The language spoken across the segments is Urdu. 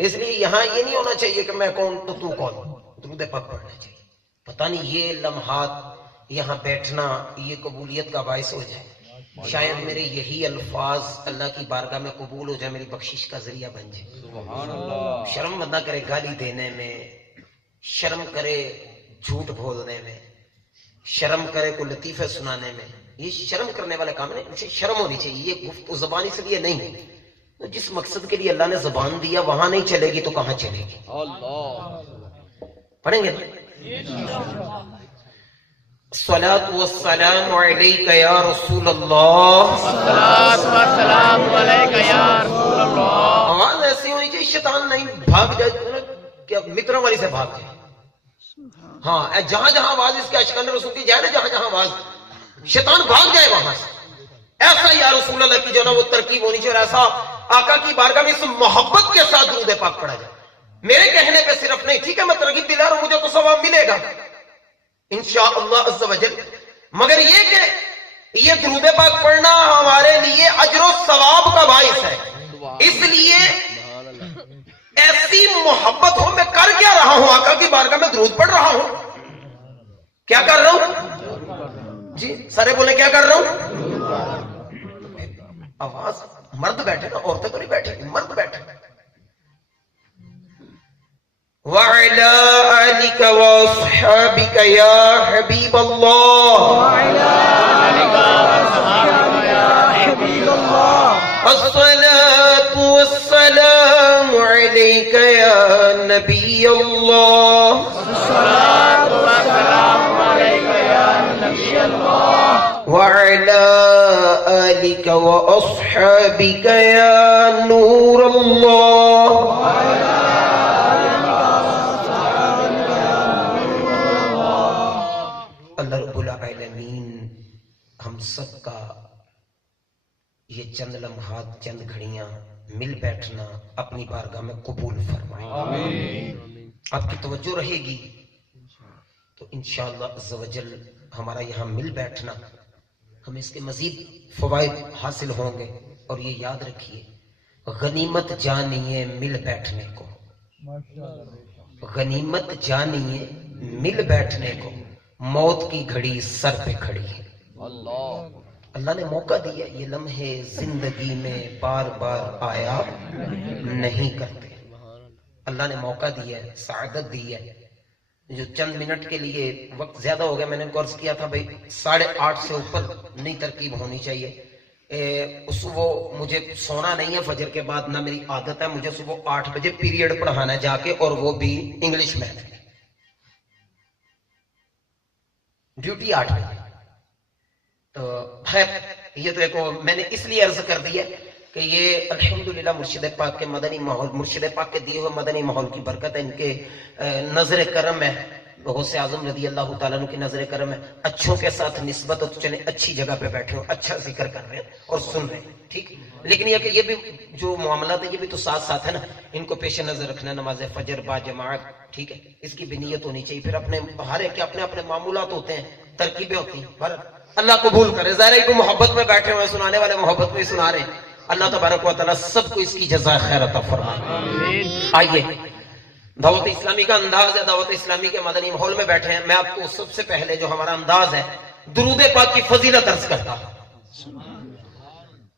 اس لیے یہاں یہ نہیں ہونا چاہیے کہ میں کون تو تو کون، درود پاک پڑھنا چاہیے. پتہ نہیں یہ لمحات یہاں بیٹھنا یہ قبولیت کا باعث ہو جائے. شاید میرے یہی الفاظ اللہ کی بارگاہ میں قبول ہو جائے، میری بخشش کا ذریعہ بن جائے. سبحان اللہ. شرم بندہ کرے گالی دینے میں، شرم کرے جھوٹ بولنے میں، شرم کرے کو لطیفے سنانے میں. یہ شرم کرنے والے کام نہیں، اسے شرم ہونی چاہیے. یہ گفتگو زبان اس لیے نہیں، تو جس مقصد کے لیے اللہ نے زبان دیا وہاں نہیں چلے گی تو کہاں چلے گی. اللہ. پڑھیں گے نا. الصلاۃ والسلام علیک یا رسول اللہ. الصلاۃ والسلام علیک یا رسول اللہ. آواز ایسی ہونی چاہیے شیطان نہیں بھاگ جائے کہ متروں والی سے بھاگ جائے. ہاں جہاں جہاں آواز اس کے اشکال رسول کی جائے نا، جہاں جہاں آواز شیطان بھاگ جائے وہاں سے. ایسا یا رسول اللہ کی جو نا وہ ترکیب ہونی چاہیے، اور ایسا آقا کی بارگاہ میں اس محبت کے ساتھ درود پاک پڑھا جائے. میرے کہنے پہ صرف نہیں، ٹھیک ہے میں ترغیب دلا رہا ہوں، مجھے تو ثواب ملے گا انشاءاللہ عز و جل، مگر یہ کہ یہ درود پاک پڑھنا ہمارے لیے اجر و ثواب کا باعث ہے. اس لیے ایسی محبت ہو. میں کر کیا رہا ہوں؟ آقا کی بارگاہ میں درود پڑھ رہا ہوں. کیا کر رہا ہوں جی؟ سارے بولے کیا کر رہا ہوں؟ آواز مرد بیٹھے نا، عورتیں تو نہیں بیٹھے، مرد بیٹھے. وَعَلَىٰ آلِكَ وَأَصْحَابِكَ يَا حَبِيبَ اللَّهِ. الصلاة والسلام عليك يا نبي الله. الصلاۃ والسلام علیک یا نبی اللہ. وعلى آلك وأصحابك يا نور الله. اللہ رب العالمین ہم سب کا یہ چند لمحات، چند گھڑیاں مل بیٹھنا اپنی بارگاہ میں قبول فرمائے. آمین. آپ کی توجہ رہے گی تو انشاءاللہ عز و جل ہمارا یہاں مل بیٹھنا ہمیں اس کے مزید فوائد حاصل ہوں گے. اور یہ یاد رکھیے، غنیمت جانیے مل بیٹھنے کو، غنیمت جانیے مل بیٹھنے کو. موت کی گھڑی سر پہ کھڑی ہے. اللہ. اللہ نے موقع دیا، یہ لمحے زندگی میں بار بار آیا نہیں کرتے. اللہ نے موقع دیا ہے، سعادت دی ہے. جو چند منٹ کے لیے وقت زیادہ ہو گیا، میں نے کورس کیا تھا بھائی 8:30 سے اوپر نئی ترکیب ہونی چاہیے. صبح مجھے سونا نہیں ہے فجر کے بعد، نہ میری عادت ہے. مجھے صبح 8 بجے پیریڈ پڑھانا جا کے، اور وہ بھی انگلش میں ڈیوٹی 8 بجے. تو خیر یہ تو ایک میں نے اس لیے عرض کر دیا کہ یہ الحمدللہ مرشد پاک کے مدنی ماحول، مرشد پاک کے دیے ہوئے مدنی ماحول کی برکت ہے. ان کے نظر کرم ہے، غوث اعظم رضی اللہ تعالیٰ عنہ کی نظر کرم ہے. اچھوں کے ساتھ نسبت ہو تو چلے اچھی جگہ پہ بیٹھے ہو، اچھا ذکر کر رہے ہیں اور سن رہے ہیں، ٹھیک. لیکن یہ کہ یہ بھی جو معاملات ہیں یہ بھی تو ساتھ ساتھ ہے نا، ان کو پیش نظر رکھنا. نماز فجر با جماعت، ٹھیک ہے، اس کی بھی نیت ہونی چاہیے. پھر اپنے ہر ایک کے اپنے اپنے معمولات ہوتے ہیں، ترکیبیں ہوتی ہیں. پر اللہ قبول کرے. ظاہر ہے محبت میں بیٹھے ہوئے، سنانے والے محبت میں سنا رہے ہیں. اللہ تبارک و تعالیٰ سب کو اس کی جزائے خیر عطا فرمائے. آئیے، دعوت اسلامی کا انداز ہے، دعوت اسلامی کے مدنی ماحول میں بیٹھے ہیں. میں آپ کو سب سے پہلے جو ہمارا انداز ہے درود پاک کی فضیلت عرض کرتا ہوں،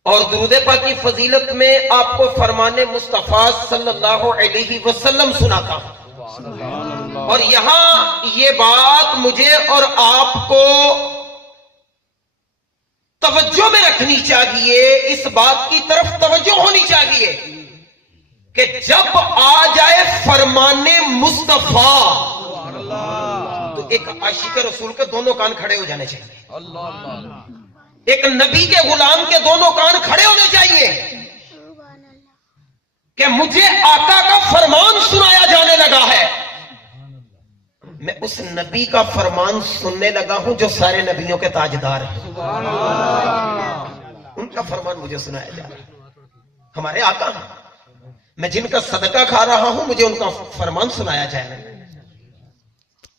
اور درود پاک کی فضیلت میں آپ کو فرمان مصطفیٰ صلی اللہ علیہ وسلم سناتا ہوں. اور یہاں یہ بات مجھے اور آپ کو توجہ میں رکھنی چاہیے، اس بات کی طرف توجہ ہونی چاہیے کہ جب آ جائے فرمان مصطفیٰ تو ایک عاشق رسول کے دونوں کان کھڑے ہو جانے چاہیے. ایک نبی کے غلام کے دونوں کان کھڑے ہونے چاہیے کہ مجھے آقا کا فرمان سنایا جانے لگا ہے، میں اس نبی کا فرمان سننے لگا ہوں جو سارے نبیوں کے تاجدار ہیں. ان کا فرمان مجھے سنایا جا رہا ہے. ہمارے آقا ہیں، میں جن کا صدقہ کھا رہا ہوں مجھے ان کا فرمان سنایا جائے گا.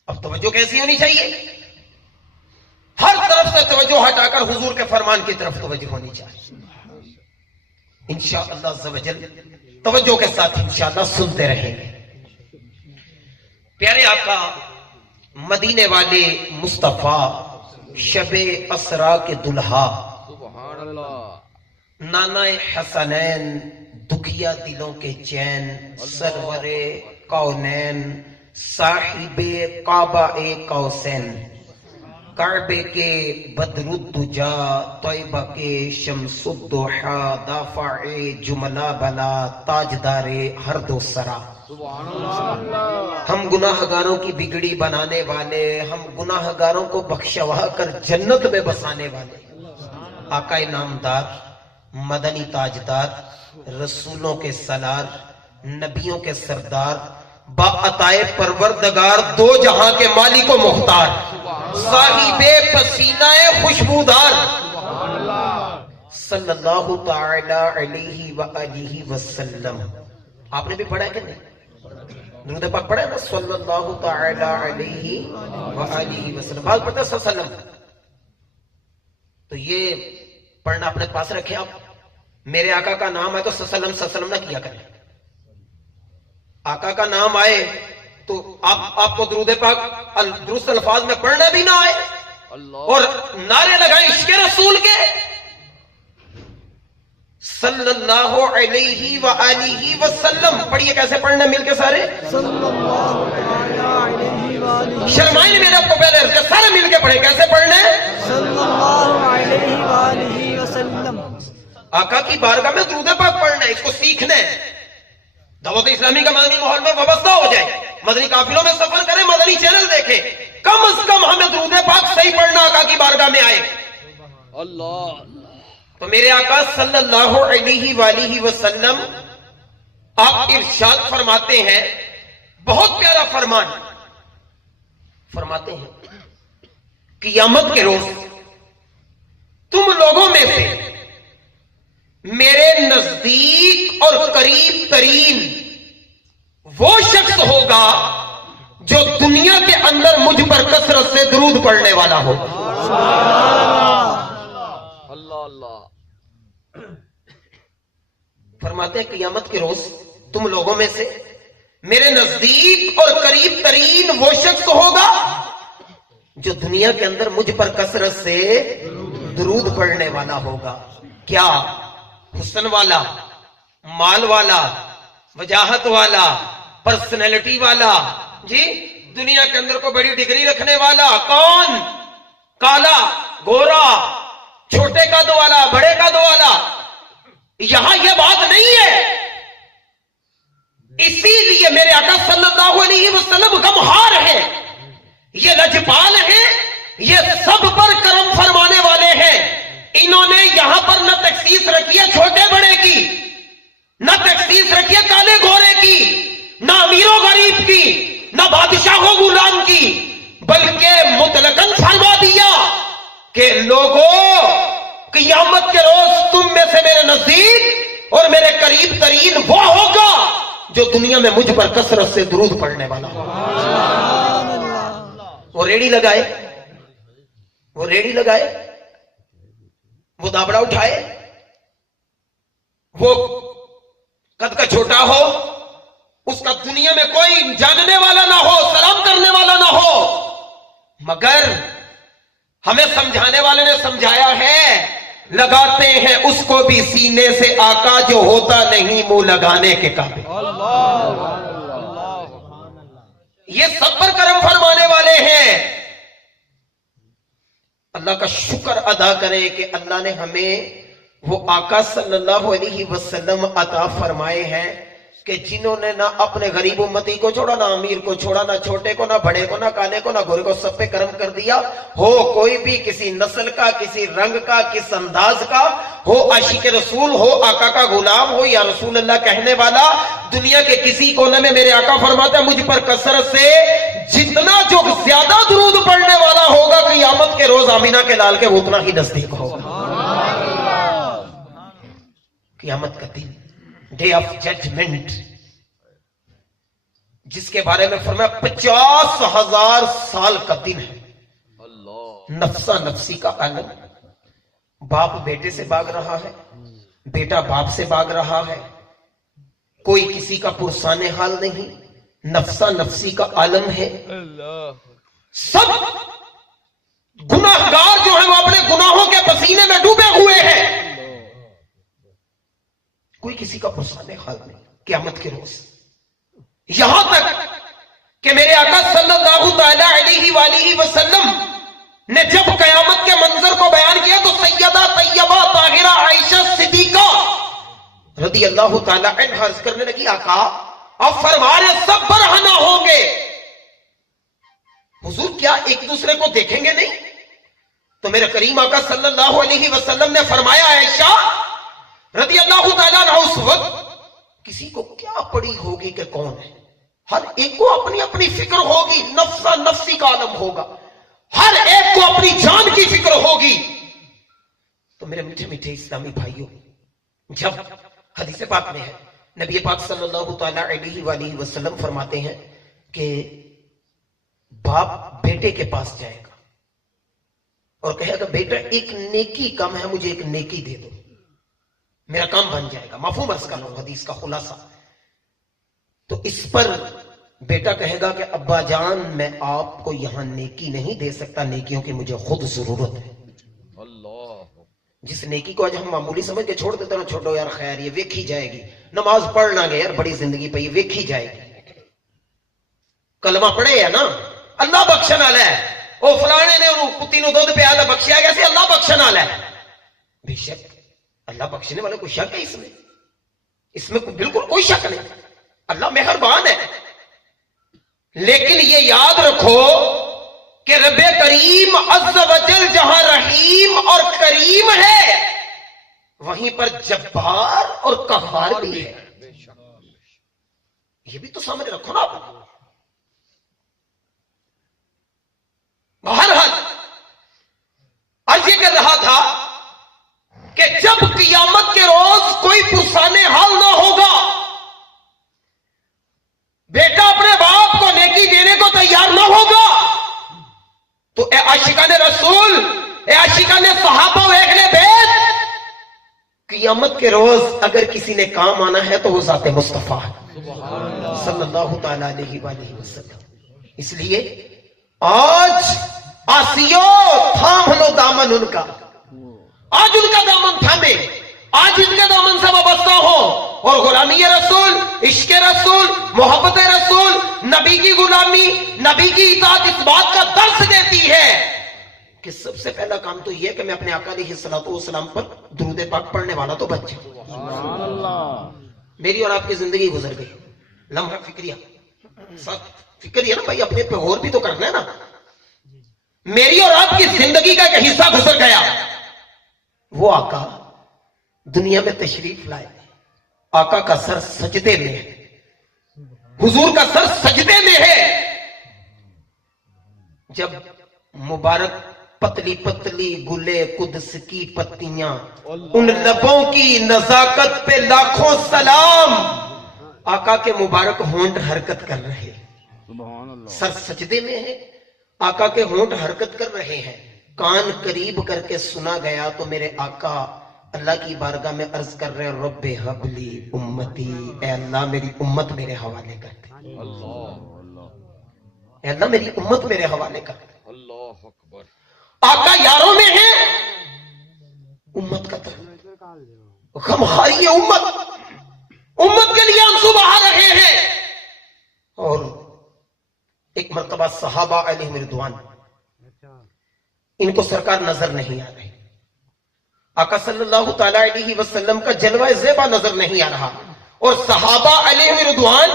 اب توجہ کیسی ہونی چاہیے؟ ہر طرف سے توجہ ہٹا کر حضور کے فرمان کی طرف توجہ ہونی چاہیے. انشاءاللہ عز و جل توجہ کے ساتھ انشاءاللہ سنتے رہیں گے. پیارے آقا مدینے والے مصطفیٰ شب اسرا کے دلہا سبحان اللہ. نانا حسنین دکھیا دلوں کے چین سرور کونین صاحب کعبہ قوسین کعبے کے بدر الدجا طیبہ کے شمس الضحا دافع جملہ بلا تاجدار ہر دو سرا. سبحان اللہ. ہم گناہ گاروں کی بگڑی بنانے والے، ہم گناہ گاروں کو بخشوا کر جنت میں بسانے والے آقا نامدار مدنی تاجدار رسولوں کے سالار نبیوں کے سردار با عطائے پروردگار دو جہاں کے مالک و مختار صاحب پسینہ خوشبودار صلی اللہ تعالی علیہ وآلہ وسلم. آپ نے بھی پڑھا ہے کہ نہیں؟ درود پاک پڑھا ہے نا؟ صلی اللہ تعالی علیہ وآلہ وسلم. بعض پڑھتا ہے صلی اللہ علیہ وسلم. تو یہ پڑھنا اپنے پاس رکھیں. آپ میرے آقا کا نام ہے تو صلی اللہ علیہ وسلم نہ کیا کریں. آقا کا نام آئے تو آپ کو درود پاک درست الفاظ میں پڑھنا بھی نہ آئے اللہ. اور نعرے لگائیں عشق رسول کے صلی اللہ علیہ وآلہ وسلم. پڑھیے کیسے پڑھنا مل کے سارے. شرمائیں میرے آپ کو پہلے سارے مل کے پڑھے کیسے پڑھنے. آقا کی بارگاہ میں درود پاک پڑھنا ہے. اس کو سیکھنا ہے. دعوت اسلامی کا مدنی ماحول میں وابستہ ہو جائے. مدنی قافلوں میں سفر کریں، مدنی چینل دیکھیں. کم از کم ہمیں درود پاک صحیح پڑھنا آقا کی بارگاہ میں آئے. اللہ. تو میرے آقا صلی اللہ علیہ وآلہ وسلم آپ ارشاد فرماتے ہیں، بہت پیارا فرمان فرماتے ہیں، قیامت کے روز تم لوگوں میں سے میرے نزدیک اور قریب ترین وہ شخص ہوگا جو دنیا کے اندر مجھ پر کثرت سے درود پڑھنے والا ہو. اللہ اللہ. فرماتے ہیں قیامت کے روز تم لوگوں میں سے میرے نزدیک اور قریب ترین وہ شخص ہوگا جو دنیا کے اندر مجھ پر کثرت سے درود پڑھنے والا ہوگا. کیا حسن والا، مال والا، وجاہت والا، پرسنالٹی والا، جی دنیا کے اندر کو بڑی ڈگری رکھنے والا. کون؟ کالا، گورا، چھوٹے قد والا، بڑے قد والا. یہاں یہ بات نہیں ہے. اسی لیے میرے آقا صلی اللہ علیہ وسلم غمخوار ہیں، یہ لجپال ہیں، یہ سب پر کرم فرمانے والے ہیں. انہوں نے یہاں پر نہ تخصیص رکھی ہے چھوٹے بڑے کی، نہ تخصیص رکھی ہے کالے گورے کی، نہ امیر و غریب کی، نہ بادشاہ و غلام کی، بلکہ مطلقاً فرما دیا کہ لوگوں قیامت کے روز تم میں سے میرے نزدیک اور میرے قریب ترین وہ ہوگا جو دنیا میں مجھ پر کثرت سے درود پڑھنے والا ہوگا. وہ ریڑی لگائے، وہ ریڑی لگائے، وہ دابڑا اٹھائے، وہ قد کا چھوٹا ہو، اس کا دنیا میں کوئی جاننے والا نہ ہو، سلام کرنے والا نہ ہو، مگر ہمیں سمجھانے والے نے سمجھایا ہے لگاتے ہیں اس کو بھی سینے سے آقا جو ہوتا نہیں منہ لگانے کے قابل. یہ سب پر کرم فرمانے والے ہیں. اللہ کا شکر ادا کریں کہ اللہ نے ہمیں وہ آقا صلی اللہ علیہ وسلم عطا فرمائے ہیں کہ جنہوں نے نہ اپنے غریب امتی کو چھوڑا، نہ امیر کو چھوڑا، نہ چھوٹے کو، نہ بڑے کو، نہ کالے کو، نہ گورے کو، سب پہ کرم کر دیا. ہو کوئی بھی کسی نسل کا، کسی رنگ کا، کس انداز کا ہو، عاشق رسول ہو، آقا کا غلام ہو یا رسول اللہ کہنے والا، دنیا کے کسی کونے میں میرے آقا فرماتا ہے مجھ پر کثرت سے جتنا جو زیادہ درود پڑھنے والا ہوگا قیامت کے روز آمینہ کے لال کے وہ اتنا ہی نزدیک ہوگا. قیامت کا دن، ڈے آف ججمنٹ، جس کے بارے میں فرمایا 50,000 سال کا دن ہے. نفسا نفسی کا عالم. باپ بیٹے سے بھاگ رہا ہے، بیٹا باپ سے بھاگ رہا ہے، کوئی کسی کا پرسان حال نہیں، نفسا نفسی کا عالم ہے. سب گناہگار جو ہیں وہ اپنے گناہوں کے پسینے میں ڈوبے ہوئے ہیں. کوئی کسی کا پرسان حال نہیں قیامت کے روز. یہاں تک کہ میرے آقا صلی اللہ تعالی علیہ وآلہ وسلم نے جب قیامت کے منظر کو بیان کیا تو سیدہ طیبہ طاہرہ عائشہ صدیقہ رضی اللہ تعالی عنہا عرض کرنے لگی آقا آپ فرما رہے سب برہنہ ہوں گے، حضور کیا ایک دوسرے کو دیکھیں گے نہیں؟ تو میرے کریم آقا صلی اللہ علیہ وسلم نے فرمایا عائشہ رضی اللہ تعالیٰ عنہ اس وقت کسی کو کیا پڑی ہوگی کہ کون ہے، ہر ایک کو اپنی اپنی فکر ہوگی، نفسا نفسی کا عالم ہوگا، ہر ایک کو اپنی جان کی فکر ہوگی. تو میرے میٹھے میٹھے اسلامی بھائیوں، جب حدیث پاک میں ہے نبی پاک صلی اللہ تعالی علیہ وآلہ وسلم فرماتے ہیں کہ باپ بیٹے کے پاس جائے گا اور کہے گا بیٹا ایک نیکی کم ہے، مجھے ایک نیکی دے دو، میرا کام بن جائے گا. مفہوم عرض کر لوں حدیث کا خلاصہ. تو اس پر بیٹا کہے گا کہ ابا جان میں آپ کو یہاں نیکی نہیں دے سکتا، نیکیوں کی مجھے خود ضرورت ہے. جس نیکی کو آج ہم معمولی سمجھ کے چھوڑ دیتے نا، چھوڑو یار خیر یہ ویکھی جائے گی، نماز پڑھنا گے یار بڑی زندگی پہ یہ ویکھی جائے گی، کلمہ پڑھے ہے نا اللہ بخشن والا ہے، او فلانے نے کتی نو دودھ پیالہ بخشیا گیا سی اللہ بخشن والا ہے. بے شک اللہ بخشنے والے کو شک ہے اس میں بالکل کوئی شک نہیں، اللہ مہربان ہے. لیکن یہ یاد رکھو کہ رب کریم عز و جل جہاں رحیم اور کریم ہے وہیں پر جبار اور قہار بھی ہے. یہ بھی تو سامنے رکھو نا آپ. بہرحال آج یہ کر رہا تھا کہ جب قیامت کے روز کوئی پرسان حال نہ ہوگا، بیٹا اپنے باپ کو نیکی دینے کو تیار نہ ہوگا، تو اے عاشقان رسول، اے عاشقان صحابہ و اہل بیت، قیامت کے روز اگر کسی نے کام آنا ہے تو وہ ذات مصطفیٰ صلی اللہ تعالی علیہ وآلہ وسلم. اس لیے آج آسیو تھام لو دامن ان کا، آج ان کا دامن تھامے، آج ان کے دامن سے وابستہ ہو اور غلامی رسول، عشق رسول، محبت رسول، نبی کی غلامی، نبی کی اطاعت اس بات کا درس دیتی ہے کہ سب سے پہلا کام تو یہ ہے کہ میں اپنے آقا علیہ الصلوۃ والسلام پر درود پاک پڑھنے والا تو بچ جاؤں. میری اور آپ کی زندگی گزر گئی، لمحہ فکریہ فکر ہے نا بھائی، اپنے پہ غور بھی تو کرنا ہے نا. میری اور آپ کی زندگی کا ایک حصہ گزر گیا، وہ آقا دنیا میں تشریف لائے، آقا کا سر سجدے میں ہے، حضور کا سر سجدے میں ہے. جب مبارک پتلی پتلی گلے قدس کی پتیاں، ان لبوں کی نزاکت پہ لاکھوں سلام، آقا کے مبارک ہونٹ حرکت کر رہے، سر سجدے میں ہے، آقا کے ہونٹ حرکت کر رہے ہیں. کان قریب کر کے سنا گیا تو میرے آقا اللہ کی بارگاہ میں عرض کر رہے رب حبلی امتی، اے اللہ میری امت میرے حوالے کر دے، اے اللہ میری امت میرے حوالے کر دے. اللہ اکبر. آقا یاروں میں ہے، امت کا غم ہاری امت کے لیے آنسو بہا رہے ہیں. اور ایک مرتبہ صحابہ علیہ رضوان، ان کو سرکار نظر نہیں آ رہے، آقا صلی اللہ تعالی علیہ وسلم کا جلوہ زیبا نظر نہیں آ رہا، اور صحابہ علیہ رضوان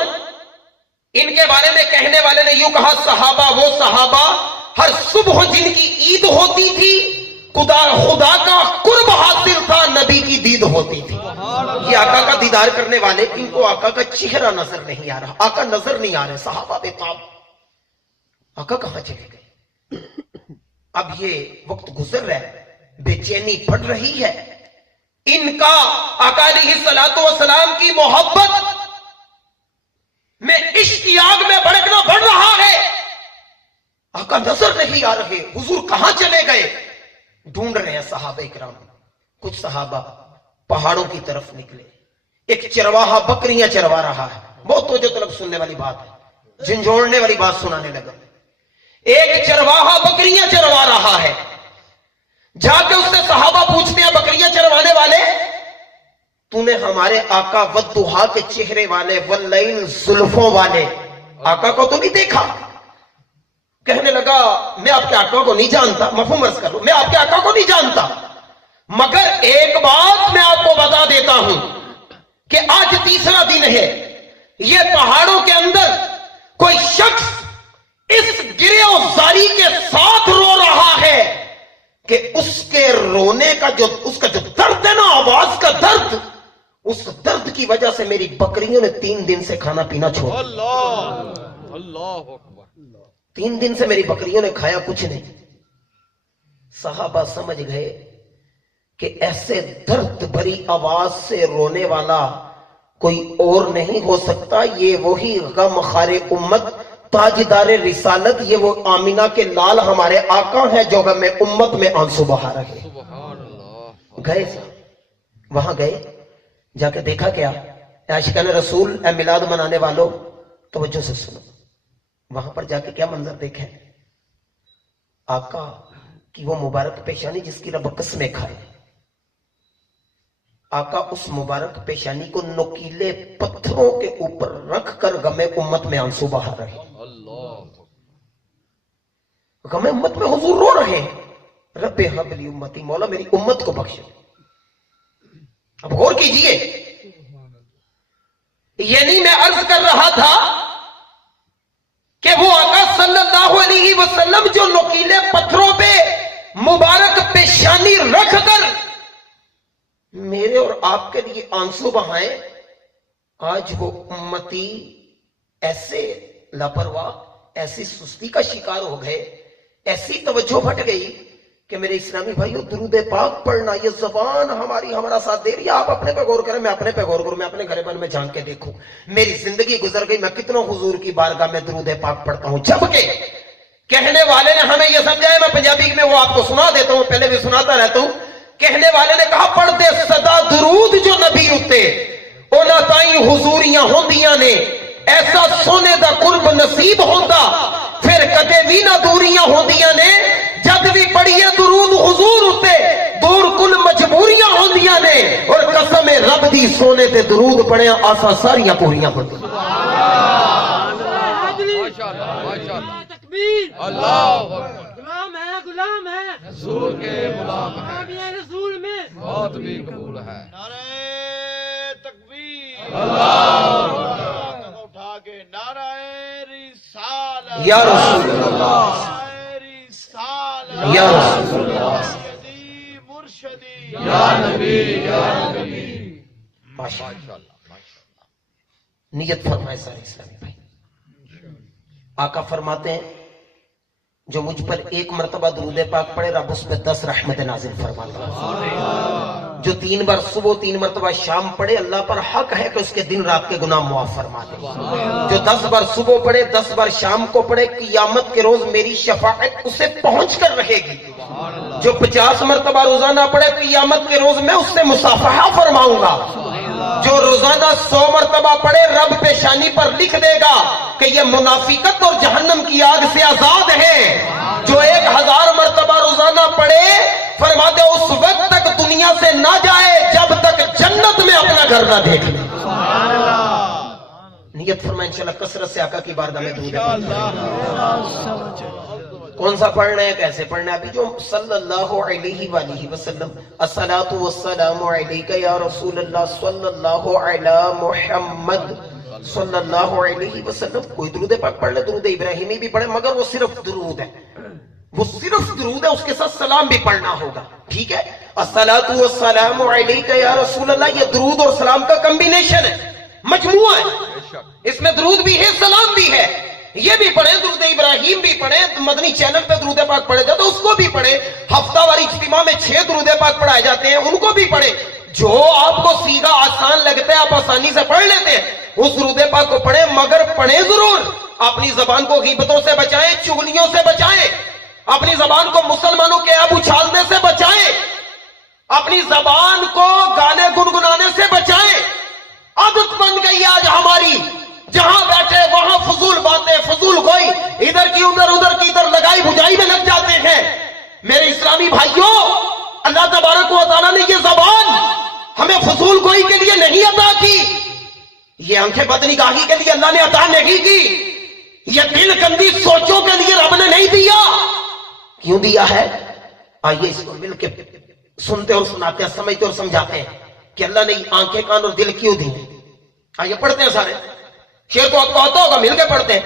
ان کے بارے میں کہنے والے نے یوں کہا صحابہ وہ صحابہ ہر صبح جن کی عید ہوتی تھی خدا کا قرب حاصل تھا، نبی کی دید ہوتی تھی. یہ آقا کا دیدار کرنے والے، ان کو آقا کا چہرہ نظر نہیں آ رہا، آقا نظر نہیں آ رہے. صحابہ بے تاب، آقا کہاں چلے گئے؟ اب یہ وقت گزر رہا ہے، بے چینی پڑ رہی ہے، ان کا آقا علیہ الصلوۃ والسلام کی محبت میں اشتیاق میں بھڑکنا بڑھ رہا ہے. آقا نظر نہیں آ رہے، حضور کہاں چلے گئے؟ ڈھونڈ رہے ہیں صحابہ اکرام. کچھ صحابہ پہاڑوں کی طرف نکلے، ایک چرواہا بکریاں چروا رہا ہے. بہت توجہ طلب سننے والی بات ہے, جھنجھوڑنے والی بات سنانے لگا. ایک چرواہا بکریاں چروا رہا ہے. جا کے اس سے صحابہ پوچھتے ہیں بکریاں چروانے والے, تو نے ہمارے آقا والضحیٰ کے چہرے والے واللیل زلفوں والے آقا کو تو نہیں دیکھا؟ کہنے لگا میں آپ کے آقا کو نہیں جانتا, مفہوم عرض کر لو, میں آپ کے آقا کو نہیں جانتا, مگر ایک بات میں آپ کو بتا دیتا ہوں کہ آج تیسرا دن ہے, یہ پہاڑوں کے اندر کوئی شخص اس گرے و زاری کے ساتھ رو رہا ہے کہ اس کے رونے کا اس کا جو درد ہے نا, آواز کا درد, اس درد کی وجہ سے میری بکریوں نے 3 دن سے کھانا پینا چھوڑا. اللہ اکبر. 3 دن سے میری بکریوں نے کھایا کچھ نہیں. صحابہ سمجھ گئے کہ ایسے درد بھری آواز سے رونے والا کوئی اور نہیں ہو سکتا, یہ وہی غم خار امت, تاجدار رسالت, یہ وہ آمینہ کے لال ہمارے آقا ہیں جو غم امت میں آنسو بہا رہے. گئے وہاں گئے, جا کے دیکھا کیا, عاشقان رسول, اے میلاد منانے والوں توجہ سے سنو, وہاں پر جا کے کیا منظر دیکھیں, آقا کی وہ مبارک پیشانی جس کی رب قسمیں کھائے. آقا اس مبارک پیشانی کو نوکیلے پتھروں کے اوپر رکھ کر غم امت میں آنسو بہا رہے. غم امت میں حضور رو رہے ہیں, رب حب لی امتی, مولا میری امت کو بخش. اب غور کیجئے, یعنی میں عرض کر رہا تھا کہ وہ آقا صلی اللہ علیہ وسلم جو نوکیلے پتھروں پہ مبارک پیشانی رکھ کر میرے اور آپ کے لیے آنسو بہائیں, آج وہ امتی ایسے لاپرواہ, ایسی سستی کا شکار ہو گئے, ایسی توجہ پھٹ گئی کہ میرے اسلامی بھائیو درود پاک پڑھنا, یہ زبان ہمارا ساتھ دے رہی ہے. آپ اپنے پہ غور کریں, میں اپنے پہ غور کروں, میں اپنے گھر میں جان کے دیکھوں میری زندگی گزر گئی, میں کتنوں حضور کی بارگاہ میں درود پاک پڑھتا ہوں. جبکہ کہنے والے نے ہمیں یہ سمجھایا, میں پنجابی میں وہ آپ کو سنا دیتا ہوں, پہلے بھی سناتا رہتا ہوں. کہنے والے نے کہا پڑھتے صدا درود جو نبی اتے, اونا تائیں حضوریاں ہوندیاں نے, ایسا سونے دا قرب نصیب ہوتا, پھر کدے بھی نہ دوریاں ہوندیاں نے, جد بھی پڑھیے درود حضور اتے, دور کل مجبوریاں ہوندیاں نے, اور قسم رب دی سونے تے درود پڑھے آسا ساریاں پوریاں ہوندیاں. اللہ غلام ہے رسول کے غلام ہے, رسول میں بہت بھی قبول ہے. نعرہ تکبیر, اللہ اٹھا کے نعرہ رسالت, یا رسول اللہ, رسالت, یا رسول اللہ, مرشدی, یا نبی, یا نبی. ماشاءاللہ. نیت فرمائے سارے اسلامی بھائی. آقا فرماتے ہیں جو مجھ پر 1 مرتبہ درود پاک پڑھے, رب اس پہ 10 رحمت نازل فرماتا ہے. جو 3 بار صبح 3 مرتبہ شام پڑھے, اللہ پر حق ہے کہ اس کے دن رات کے گناہ معاف فرما دے. جو 10 بار صبح پڑھے, 10 بار شام کو پڑھے, قیامت کے روز میری شفاعت اسے پہنچ کر رہے گی. جو 50 مرتبہ روزانہ پڑھے, قیامت کے روز میں اس سے مصافحہ فرماؤں گا. جو روزانہ 100 مرتبہ پڑھے, رب پیشانی پر لکھ دے گا کہ یہ منافقت اور جہنم کی آگ سے آزاد ہے. جو 1000 مرتبہ روزانہ پڑھے, فرماتے اس وقت تک دنیا سے نہ جائے جب تک جنت میں اپنا گھر نہ دیکھ لے. نیت فرمائے انشاءاللہ کثرت سے آقا کی بارگاہ میں درود پاک. کون سا پڑھنا ہے, کیسے پڑھنا ہے؟ ابھی جو صلی اللہ علیہ وآلہ وسلم, الصلاۃ والسلام علیک یا رسول اللہ صلی اللہ علی محمد صلی اللہ علیہ وسلم. کوئی درود پاک پڑھ لے, درود ابراہیمی بھی پڑھے, مگر وہ صرف درود ہے, وہ صرف درود ہے, اس کے ساتھ سلام بھی پڑھنا ہوگا. ٹھیک ہے, الصلاۃ والسلام علیک یا رسول اللہ, یہ درود اور سلام کا کمبینیشن ہے, مجموعہ ہے. اس میں درود بھی ہے, سلام بھی ہے. یہ بھی پڑھیں, درود ابراہیم بھی پڑھیں, مدنی چینل پہ درود پاک پڑھے جاتے اس کو بھی پڑھیں. ہفتہ واری اجتماع میں 6 درود پاک پڑھائے جاتے ہیں, ان کو بھی پڑھیں. جو آپ کو سیدھا آسان لگتا ہے آپ آسانی سے پڑھ لیتے ہیں, اس درود پاک کو پڑھیں, مگر پڑھیں ضرور. اپنی زبان کو غیبتوں سے بچائیں, چغلیوں سے بچائیں, اپنی زبان کو مسلمانوں کے عیب اچھالنے سے بچائیں, اپنی زبان کو گانے گنگنانے سے بچائیں. عادت بن گئی آج ہماری، جہاں بیٹھے وہاں فضول باتیں، فضول گوئی، ادھر کی ادھر کی ادھر لگائی بجائی میں لگ جاتے ہیں۔ میرے اسلامی بھائیوں، اللہ تبارک و تعالیٰ نے یہ زبان ہمیں فضول گوئی کے لیے نہیں عطا کی، یہ آنکھیں بد نگاہی کے لیے اللہ نے عطا نہیں کی، یہ دل گندی سوچوں کے لیے رب نے نہیں دیا۔ کیوں دیا ہے؟ آئیے اس کو مل کے سنتے اور سناتے ہیں، سمجھتے اور سمجھاتے ہیں کہ اللہ نے آنکھیں، کان اور دل کیوں دی۔ آئیے پڑھتے ہیں سارے شعر کو، آپ کو آتا ہوگا، مل کے پڑھتے ہیں۔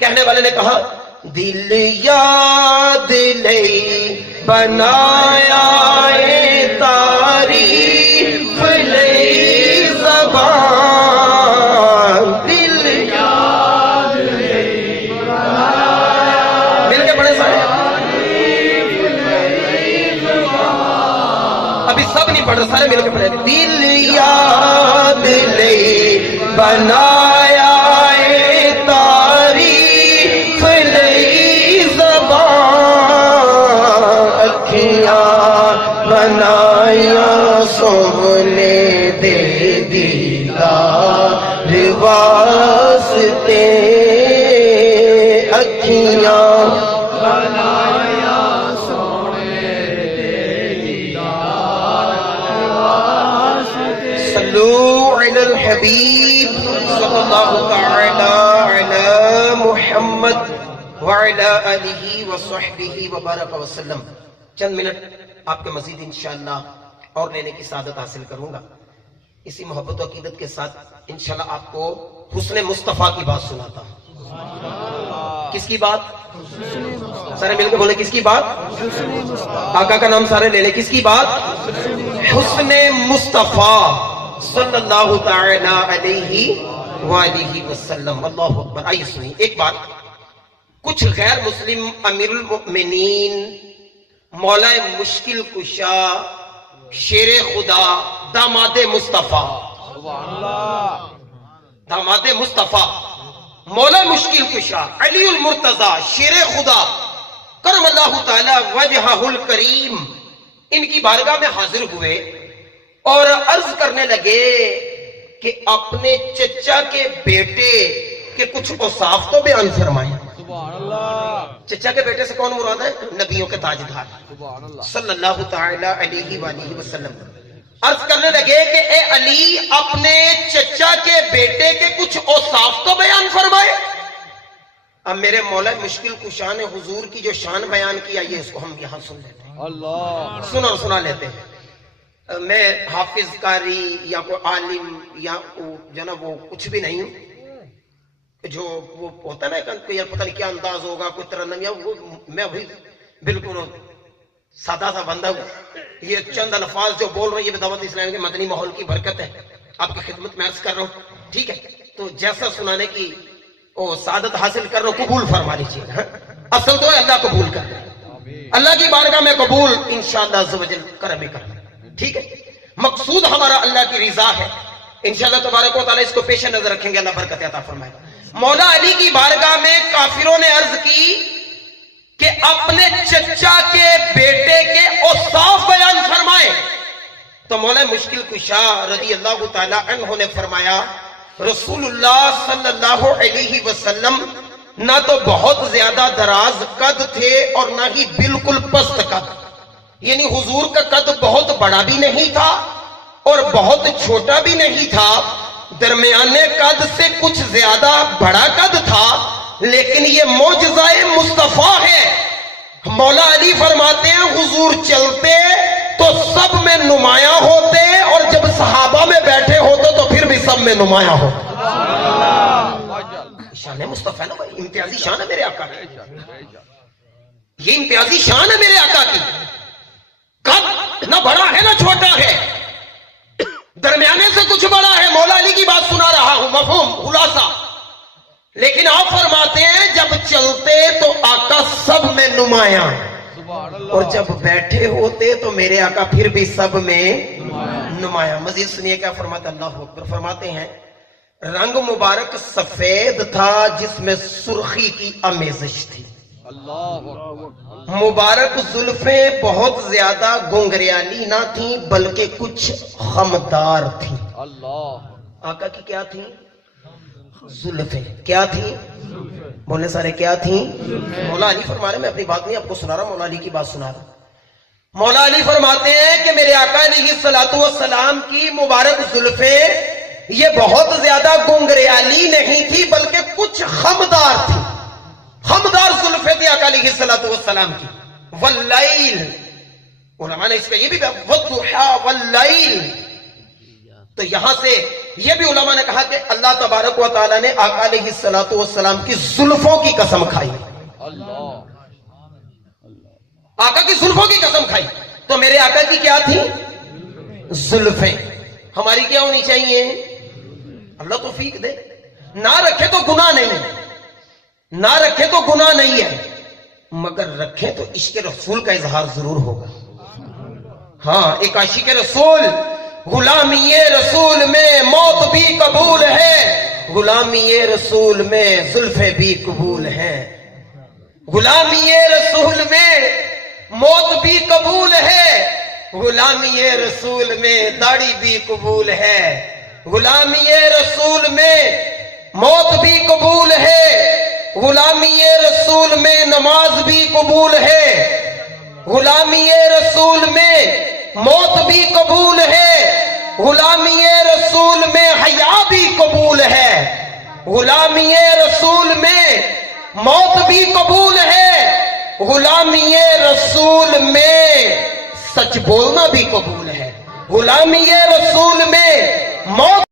کہنے والے نے کہا دل یاد لئی بنایا اے تعریف لئی زبان، دل یاد لئی بنایا، مل کے پڑھے سارے، ابھی سب نہیں پڑھ رہے، سارے مل کے پڑھے۔ دل یاد لئی بنایا اے تعریف لئی زبان، اکھیاں بنایا سونے دے دیدار واسطے، اکھیاں بنایا سونے دے دیدار واسطے۔ صلو علی الحبیب صلی اللہ تعالی علی محمد وعلی آلہ وصحبہ وبارک وسلم۔ چند منٹ آپ کے مزید انشاءاللہ اور لینے کی سعادت حاصل کروں گا۔ اسی محبت و عقیدت کے ساتھ انشاءاللہ آپ کو حسن مصطفیٰ کی بات سناتا ہوں۔ کس کی بات؟ سارے مل کے بولے کس کی بات؟ آقا کا نام سارے لے لیں، کس کی بات؟ حسن مصطفیٰ صلی اللہ تعالی علیہ وآلہ وسلم۔ اللہ اکبر۔ آئیے سنیں ایک بات، کچھ غیر مسلم امیر المؤمنین، مولا مشکل کشا، شیر خدا، داماد مصطفیٰ، داماد مصطفیٰ، مولا مشکل کشا، علی المرتضی، شیر خدا، کرم اللہ تعالی وجہہ الکریم، ان کی بارگاہ میں حاضر ہوئے اور عرض کرنے لگے کہ اپنے چچا کے بیٹے کے کچھ اوصاف تو بیان فرمائیں۔ چچا کے بیٹے سے کون مراد ہے؟ نبیوں کے تاجدار صلی اللہ تعالی علیہ وآلہ وسلم۔ عرض کرنے لگے کہ اے علی، اپنے چچا کے بیٹے کے کچھ اوصاف تو بیان فرمائے۔ اب میرے مولا مشکل کشا نے حضور کی جو شان بیان کی، آئیے اس کو ہم یہاں سن لیتے ہیں، سن اور سنا لیتے ہیں۔ میں حافظ قاری یا کوئی عالم یا جو نا وہ کچھ بھی نہیں ہوں، جو وہ ہوتا نا کہ پتہ نہیں کیا انداز ہوگا، کوئی ترنم، یا وہ میں وہی بالکل سادہ سا بندہ ہوں۔ یہ چند الفاظ جو بول رہے ہیں یہ دعوت اسلامی کے مدنی ماحول کی برکت ہے، آپ کی خدمت میں عرض کر رہا ہوں، ٹھیک ہے؟ تو جیسا سنانے کی سعادت حاصل کر رہا ہوں، قبول فرما لیجیے۔ اصل تو ہے اللہ قبول کر، اللہ کی بارگاہ میں قبول انشاءاللہ عز و جل کرم ہی کرنا، ٹھیک ہے؟ مقصود ہمارا اللہ کی رضا ہے، انشاءاللہ تبارک و تعالیٰ اس کو پیش نظر رکھیں گے، اللہ برکت عطا فرمائے۔ مولا علی کی بارگاہ میں کافروں نے عرض کی کہ اپنے چچا کے بیٹے کے اوصاف بیان فرمائے، تو مولا مشکل کشا رضی اللہ تعالی عنہ نے فرمایا رسول اللہ صلی اللہ علیہ وسلم نہ تو بہت زیادہ دراز قد تھے اور نہ ہی بالکل پست قد، یعنی حضور کا قد بہت بڑا بھی نہیں تھا اور بہت چھوٹا بھی نہیں تھا، درمیانے قد سے کچھ زیادہ بڑا قد تھا، لیکن یہ معجزہ مصطفیٰ ہے۔ مولا علی فرماتے ہیں حضور چلتے تو سب میں نمایاں ہوتے اور جب صحابہ میں بیٹھے ہوتے تو پھر بھی سب میں نمایاں ہوتے۔ شان مصطفیٰ نا بھائی، امتیازی شان ہے میرے آقا کی، یہ امتیازی شان ہے میرے آقا کی۔ قد نہ بڑا ہے نہ چھوٹا ہے، درمیانے سے کچھ بڑا ہے۔ مولا علی کی بات سنا رہا ہوں، مفہوم خلاصہ۔ لیکن آپ فرماتے ہیں جب چلتے تو آقا سب میں نمایاں، اور جب بیٹھے ہوتے تو میرے آقا پھر بھی سب میں نمایاں۔ مزید سنیے کیا فرماتے ہیں، اللہ اکبر۔ فرماتے ہیں رنگ مبارک سفید تھا جس میں سرخی کی آمیزش تھی، مبارک زلفیں بہت زیادہ گنگریالی نہ تھیں بلکہ کچھ خمدار تھیں۔ آقا کی کیا تھی؟ زلفیں. کیا تھی؟ بولنے سارے کیا تھی؟ مولا علی فرما رہے, میں اپنی بات نہیں آپ کو سنا رہا, مولا علی کی بات سنا رہا. مولا علی فرماتے ہیں کہ میرے آقا علیہ الصلوۃ والسلام کی مبارک زلفیں یہ بہت زیادہ گنگریالی نہیں تھی بلکہ کچھ خمدار تھی. خمدار زلفیں تھی آقا علیہ الصلوۃ والسلام کی. واللیل, علماء نے اس پہ یہ بھی کہا والضحیٰ واللیل. تو یہاں سے یہ بھی علماء نے کہا کہ اللہ تبارک و تعالیٰ نے آقا علیہ الصلوۃ والسلام کی زلفوں کی قسم کھائی. آقا کی زلفوں کی قسم کھائی. تو میرے آقا کی کیا تھی؟ زلفیں. ہماری کیا ہونی چاہیے؟ اللہ توفیق دے. نہ رکھے تو گناہ نہیں, نہ رکھے تو گناہ نہیں ہے, مگر رکھے تو عشق رسول کا اظہار ضرور ہوگا. ہاں, ایک عاشق رسول, غلامی رسول میں موت بھی قبول ہے, غلامی رسول میں زلفیں بھی قبول ہیں. غلامی رسول میں موت بھی قبول ہے, غلامی رسول میں داڑھی بھی قبول ہے. غلامی رسول میں موت بھی قبول ہے, غلامی رسول میں نماز بھی قبول ہے. غلامی رسول میں موت بھی قبول ہے, غلامی رسول میں حیا بھی قبول ہے. غلامی رسول میں موت بھی قبول ہے, غلامی رسول میں سچ بولنا بھی قبول ہے. غلامی رسول میں موت